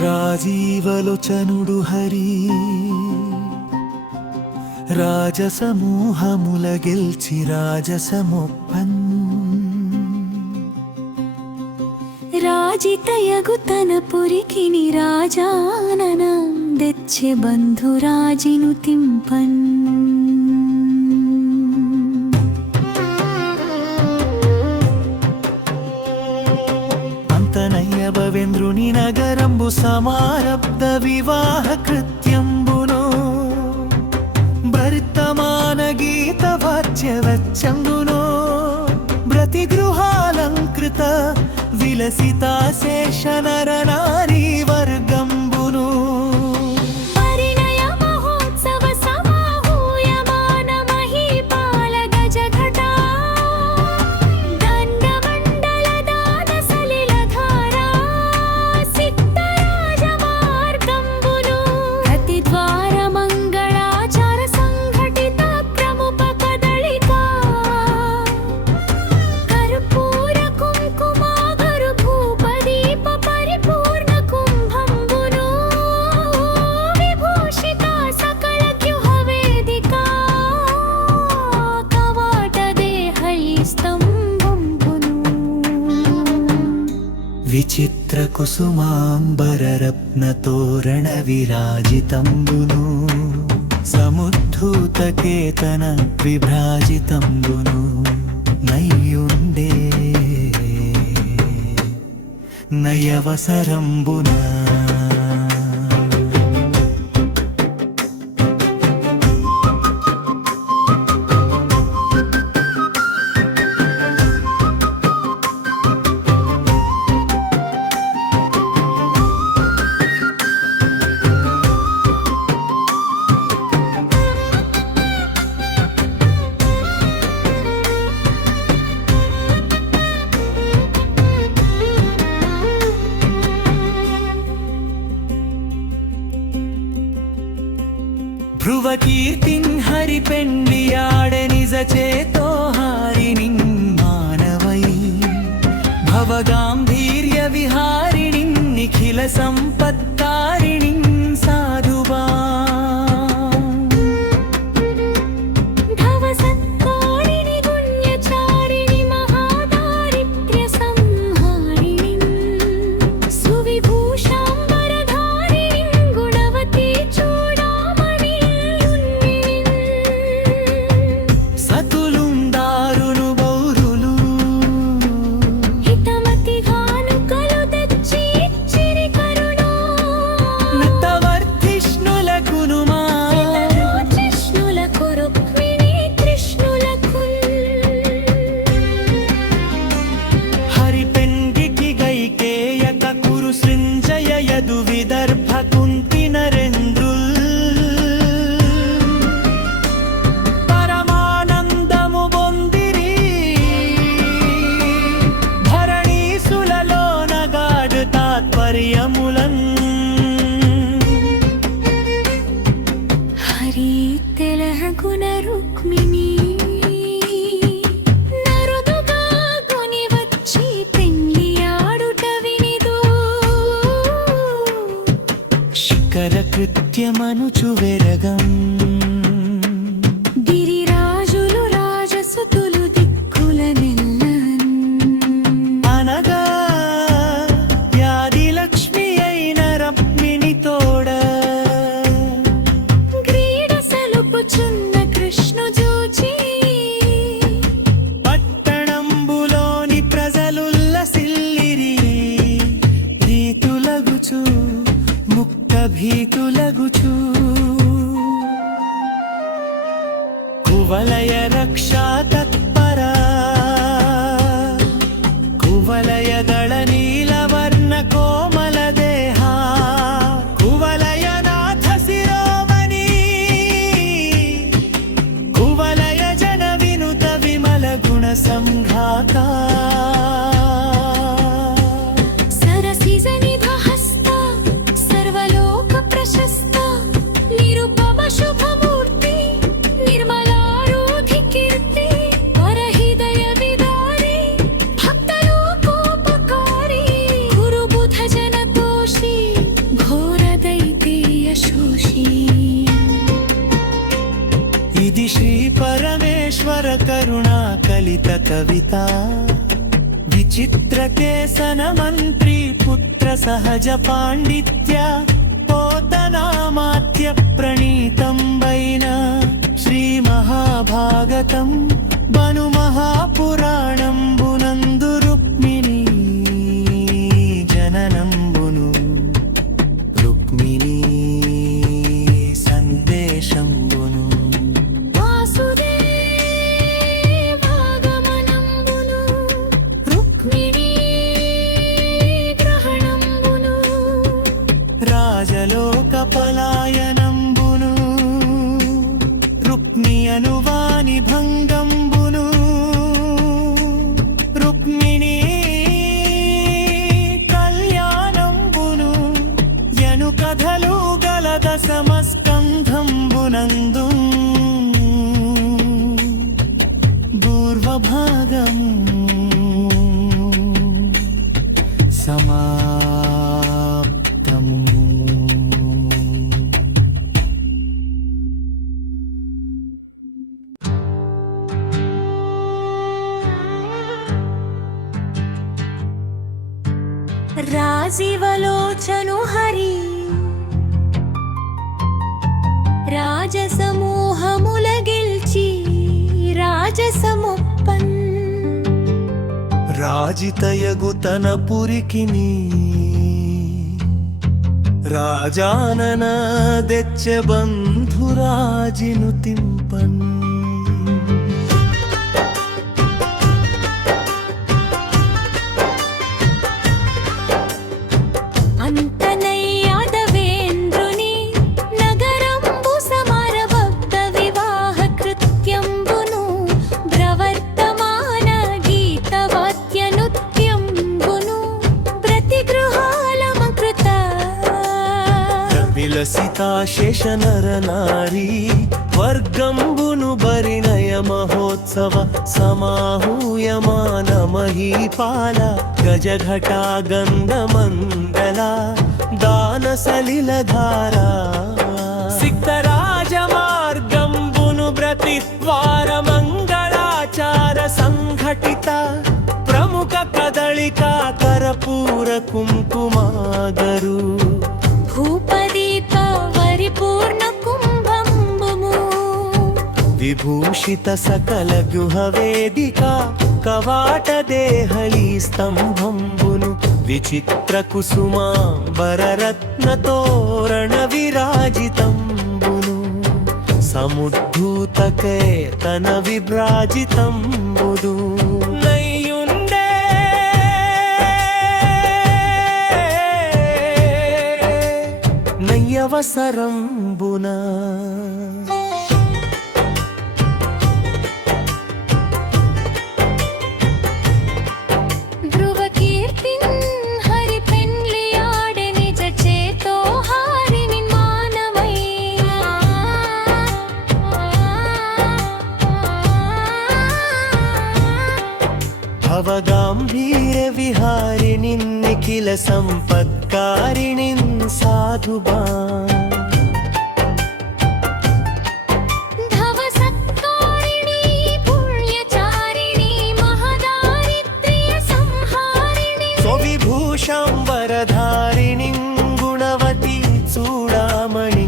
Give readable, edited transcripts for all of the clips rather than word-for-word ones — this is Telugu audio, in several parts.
రాజీవలోచనుడు హరి రాజసమూహముల గెల్చి రాజసమొప్పన్ రాజితయగు తన పురికిని రాజానన దెచ్చె బంధురాజిను తింపన్ అంతనయ్య భవేంద్రుని నగరంబు సమారబ్ధ వివాహ కృత్యంబును భర్తమాన గీత వాచ్యవచ్చంబును ప్రతిగృహాలంకృత విలసితాశేష నరనారీ వర్గంబును విచిత్ర కుసుమాంబరరత్న తోరణ విరాజితంబును సముద్ధూతకేతన విభ్రాజితంబును నయ్యుండే నయవసరంబునా ధ్రువకీర్తిన్ హరిపెండియాడె నిజ చేతో హారిణిన్ మానవై భవగాంభీర్య విహారిణిన్ నిఖిల సంపత్కారిణిన్ సాధువా హరి తెలహగుణ రుక్మిణి నరుదుగా కొని వచ్చి పెళ్లి ఆడుట వినిదు శిఖర కృత్యమనుచు వెరగం గిరిరాజులు రాజసుతులు దిక్కుల నిల్లన్ అనగా యాదిలక్ష్మి అయిన రప్మిని తోడ క్రీడ సలుపుచున్న కృష్ణు జూచి పట్టణంబులోని ప్రజలుల్లసిల్లిరి భీతులగుచు ముక్క భీతులగుచు కవిత విచిత్ర కేసన మంత్రి పుత్ర సహజ పాండిత్య పోతనామాత్య ప్రణీతం వైన శ్రీ మహాభాగతం బను మహాపురాణం బునందు రుక్మిణీ జననంబును రుక్మిణీ సందేశంబును వాసుదేవాగమనంబును రుక్మిణీ గ్రహణంబును రాజలోక పలాయనంబును రుక్మి అనువాని భంగంబును రుక్మిణీ కళ్యాణంబును యను కథలు గల దశమస్కంధంబునందు పూర్వభాగము సమాప్తము. రాజీవలోచను హరి రాజసమూహముల గెల్చి రాజసముప్పన్ రాజితయగు తన పురికిని రాజానన దెచ్చె బంధురాజిను తింపన్ అంతనయ్యాదవేంద్రుని నగరంబు సమరభక్త వివాహ కృత్యంబును ప్రవర్తమాన గీతవాద్య నృత్యంబును ప్రతిగృహాలమకృత విలసితా శేష నర నారీ వర్గంబును బరిణయ మహోత్సవ సమాహూయమాన మహీపాల గజఘటా గంధమంగళ దాన సలిలధారా సిక్తరాజ మార్గంబును బ్రతి వార మంగళాచార సంఘటిత ప్రముఖ కదళికా కరపూర కుంకుమాగరు భూపదీత వరిపూర్ణ కుంభంబుము విభూషిత సకల గృహ వేదిక కవాట దేహళీ స్తంభంబును విచిత్ర కుసుమాంబరరత్న తోరణ విరాజితంబును సముద్ధూతకే తన విభ్రాజితంబుదు నయ్యుండే నయ్యవసరంబున ధ్రువ కీర్తిన్ హరి పెన్లియాడె నిజ చేతో హారిని మానమై భవగాంభీర్య విహారిణి నిఖిల సంపత్కారిణి సాధుబా ధవ సత్కారిణి పుణ్యచారిణి మహదారిత్ర్య సంహారిణి స్వవిభూషాంబరధారిణి గుణవతి చూడామణి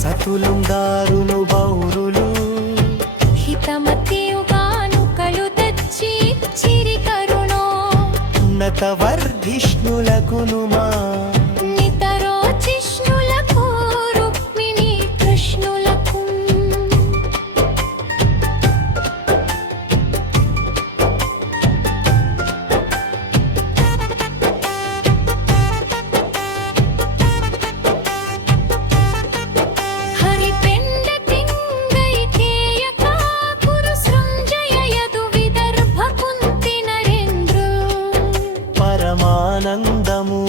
సతులుండారును బౌరులు హితమతియుగాను కలు తెచ్చి చిరి కరుణో ఉన్నత వర్ధిష్ణులకును మా నితరో జిష్ణులకు రుక్మిణి కృష్ణులకు హరి పెండ తింగై కేయక కురు సృంజయ యదు విదర్భ కుంతి నరేంద్రు పరమానందము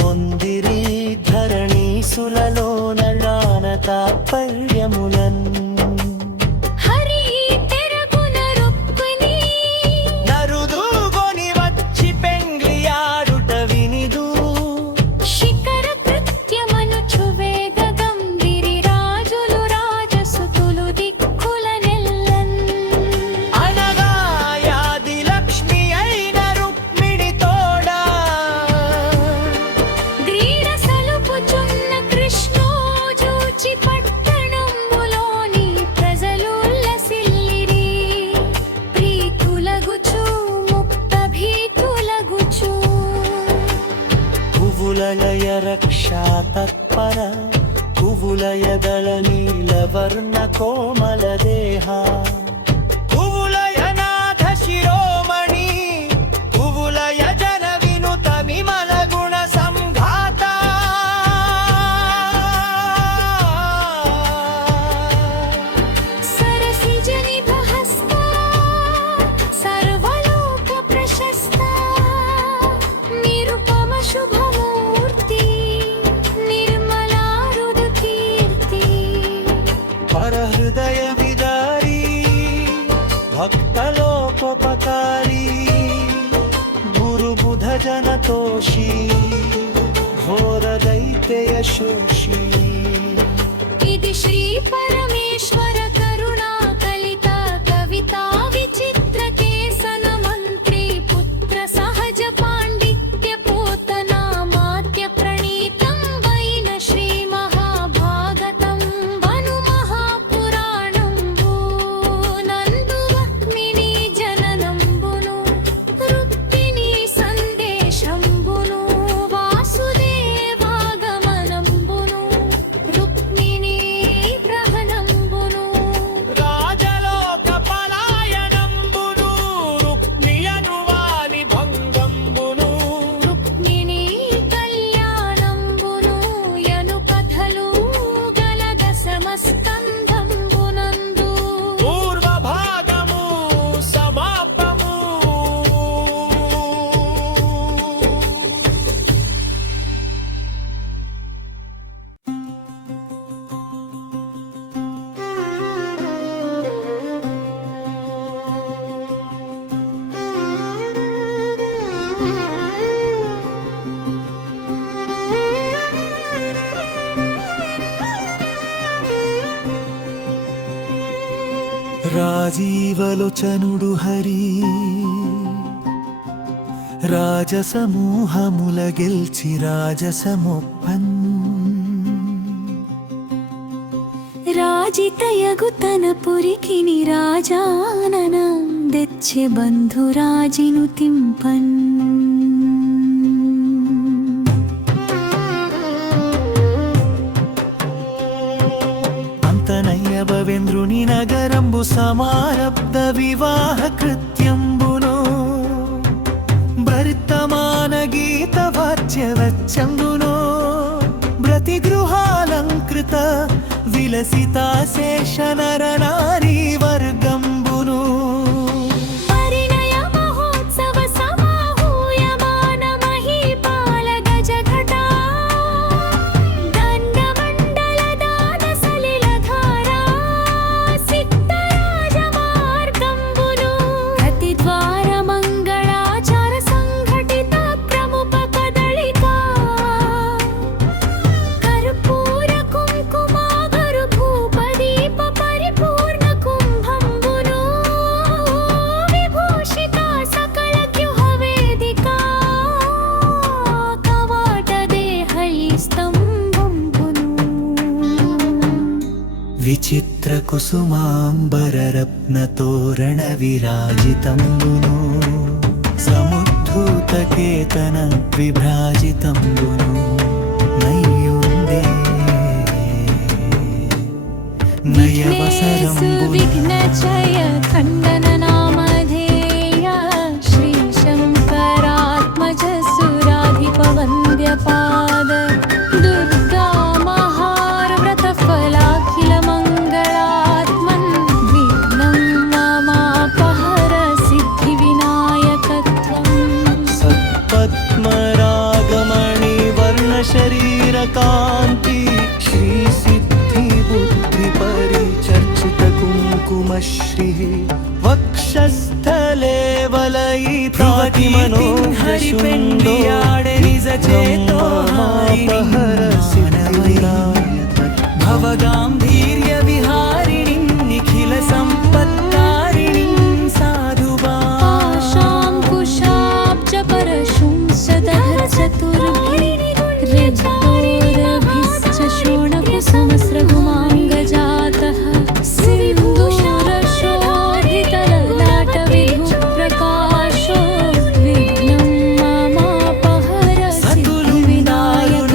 బొందిరి ధరణీసులలో నగాన తాత్పర్యములన్ హరి తెరగున రుక్మిణి నరుదూగొని వచ్చి పెంగ్లియాడుట వినిదు శిఖర కృత్యమనుచు వేద గంగిరి రాజులు రాజసుతులు దిక్కుల నెల్లన్ అణ దీక్షా తత్పర కువులయదళ నీలవర్ణ కోమల దేహ కువులయనాథ శిరోమణి కువులయ జన వినుత విమల గుణ సంఘాత सरसिजनिभहस्ता सर्वलोक प्रशस्ता निरुपम शुभमूर्ति निर्मला रुदुकीर्ति परहृदय विदारी भक्तलोकोपकारी गुरुबुध जनतोषी घोर दैत्य यशोषी इति श्री परमेश्वर करुणा कलिता कविता विचित्र केसन मंत्री पुत्र सहज पांडित्य पोतना मात्य प्रणीतं वैन श्री महाभागतं वनु महापुराणंबु नंदु वक्मिनी जननंबुनु रुक्मिणी संदेशंबुनु वासुदेवागमनंबुनु रुक्मिणी प्रहनंबुनु రాజలోక పలాయనంబును రుక్మియనువాని భంగంబును रुक्मिणी कल्याणंबुनु यनु कथलु गलद समस्कंधंबुనందు పూర్వ భాగము సమాపము రాజీవలోచనుడు హరి రాజసమూహముల గెల్చి రాజసమొప్పన్ రాజితయగు తన పురికిని రాజానన దెచ్చె బంధురాజిను తింపన్ అంతనయ్య భవేంద్రుని నగరంబు సమారబ్ధ వివాహ కృత్యంబును భర్తమాన గీత వాచ్యవచ్చంబును బ్రతి గృహాలంకృత విలసితాశేష నర నారీ వర్గంబును పరిణయ మహోత్సవ సమాహూయమాన మహీపాల గజఘటా దండమండల దాన సలిలధారా సిద్ధరాజ మార్గంబును ప్రతిద్వార మంగళాచార సంఘటిత ప్రముఖ కదళికా కర్పూర కుంకుమాగరు భూపదీప పరిపూర్ణ కుంభంబును విభూషిత సకల గ్యుహ వేదికా కవాట దేహళి స్తంభంబును విచిత్ర కుసుమాంబర రత్న తోరణ విరాజితంబును సముద్ధూత కేతన విభ్రాజితంబును నయ్యుందే నయవసరంబును విఘ్నచయ ఖండన నామధేయ శ్రీ శంకరాత్మజ సురాధిప వంద్యపాద దుర్గా మహార్వ్రత ఫలాఖిల మంగళాత్మన్ విఘ్నం మమాపహర సిద్ధి వినాయకత్వం సత్పద్మరాగమణి వర్ణ శరీర కాంతి శ్రీ సిద్ధి బుద్ధి పరిచర్చిత కుంకుమశ్రీ వక్షస్థలే వలయితాతి మనోహరిపెండియాడే నిజ చేతో మాపహర సిద్ధి భవగాంభీర్య విహారిణి నిఖిల సంపత్కారిణి సాధువా పాశాం కుశాబ్జ పరశుంసదహ చతుర్భిర్రజోరభిశ్చ షోణక సహస్రగుమాంగజాతః సింధూరశోభితలలాట విధు ప్రకాశో విఘ్నం మమాపహర సిద్ధి వినాయక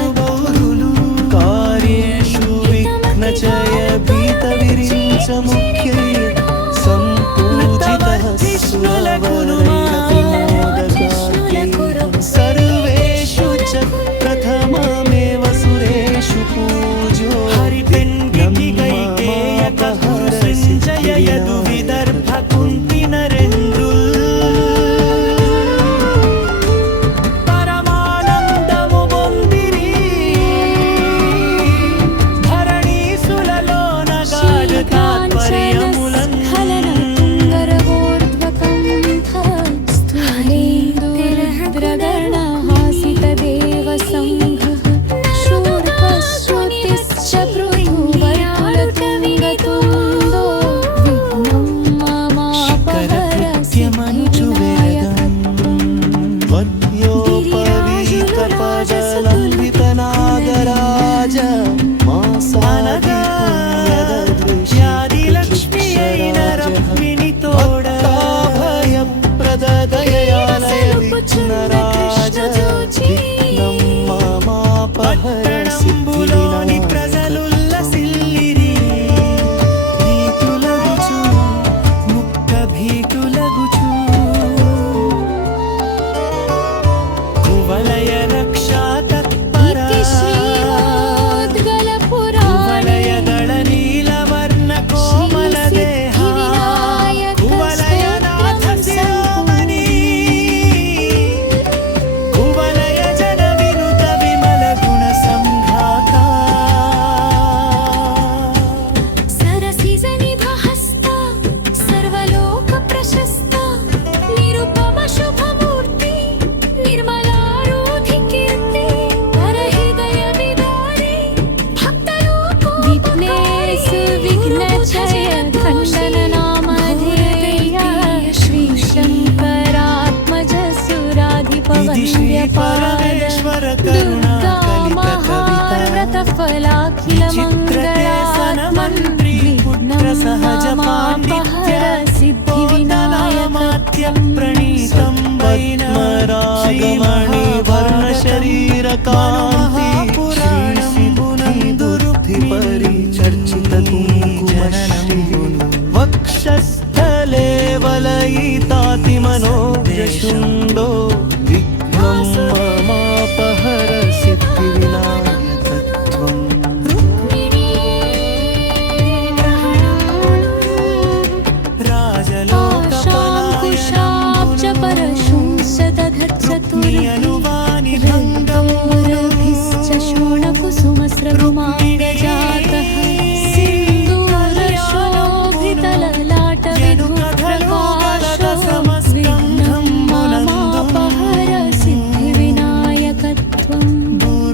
సిద్ధి శ్రీ పరమేశ్వర కరుణా కలిత కవిత చిత్రకేసనమంత్రి పుత్ర సహజ పాండిత్య పోతనామాత్య ప్రణీతం వైన శ్రీమణి వర్ణ శరీర కాంతి శ్రీ పరిచర్చిత కుంకుమశ్రీయును వక్షస్థలే వలయితాతి మనోజశుండో విఘ్నం మమాపహర సిద్ధి వినాయకత్వం పాశాంకుశాబ్జ పరశుంసదధచ్చతుర్భిః రంగమూలభిశ్చ శోణకుసుమస్రగుమాంగజాతః సింధూరశోభితలలాటవిధుప్రకాశో విఘ్నం మమాపహర సిద్ధివినాయకత్వం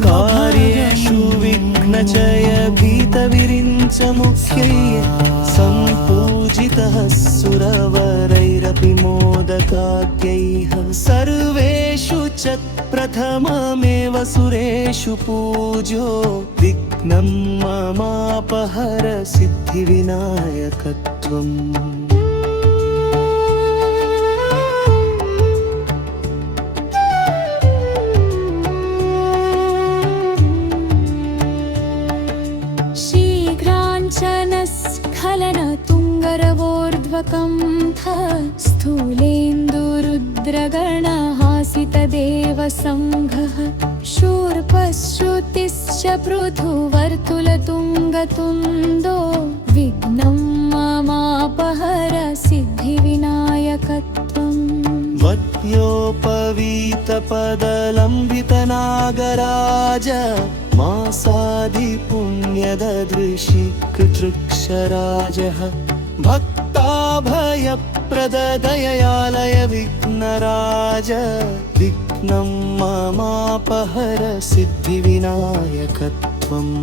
కార్యేషు విఘ్నచయ భీతవిరించ ముఖ్యైః సంపూజితః సురవరైరపి మోదకాద్యైః సర్వేషు చ ప్రథమమేవ సురేషు పూజ్యో విఘ్నం మమాపహర సిద్ధివినాయకత్వం शीघ्राञ्चनस्खलनतुङ्गरवोर्ध्वकं स्थूलेन्दुरुद्रगणहासितदेवसङ्घः शूर्पश्रुतिश्च पृथुवर्तुलतुङ्गतुन्दो विघ्नं ममापहर सिद्धिविनायकत्वम् वद्योपवीतपदलम्बितनागराज मासादिपुण्यददृशि कृतृक्षराजः भक्ताभयप्रददययालय विघ्नराज विघ्नं ममापहर सिद्धिविनायकत्वम्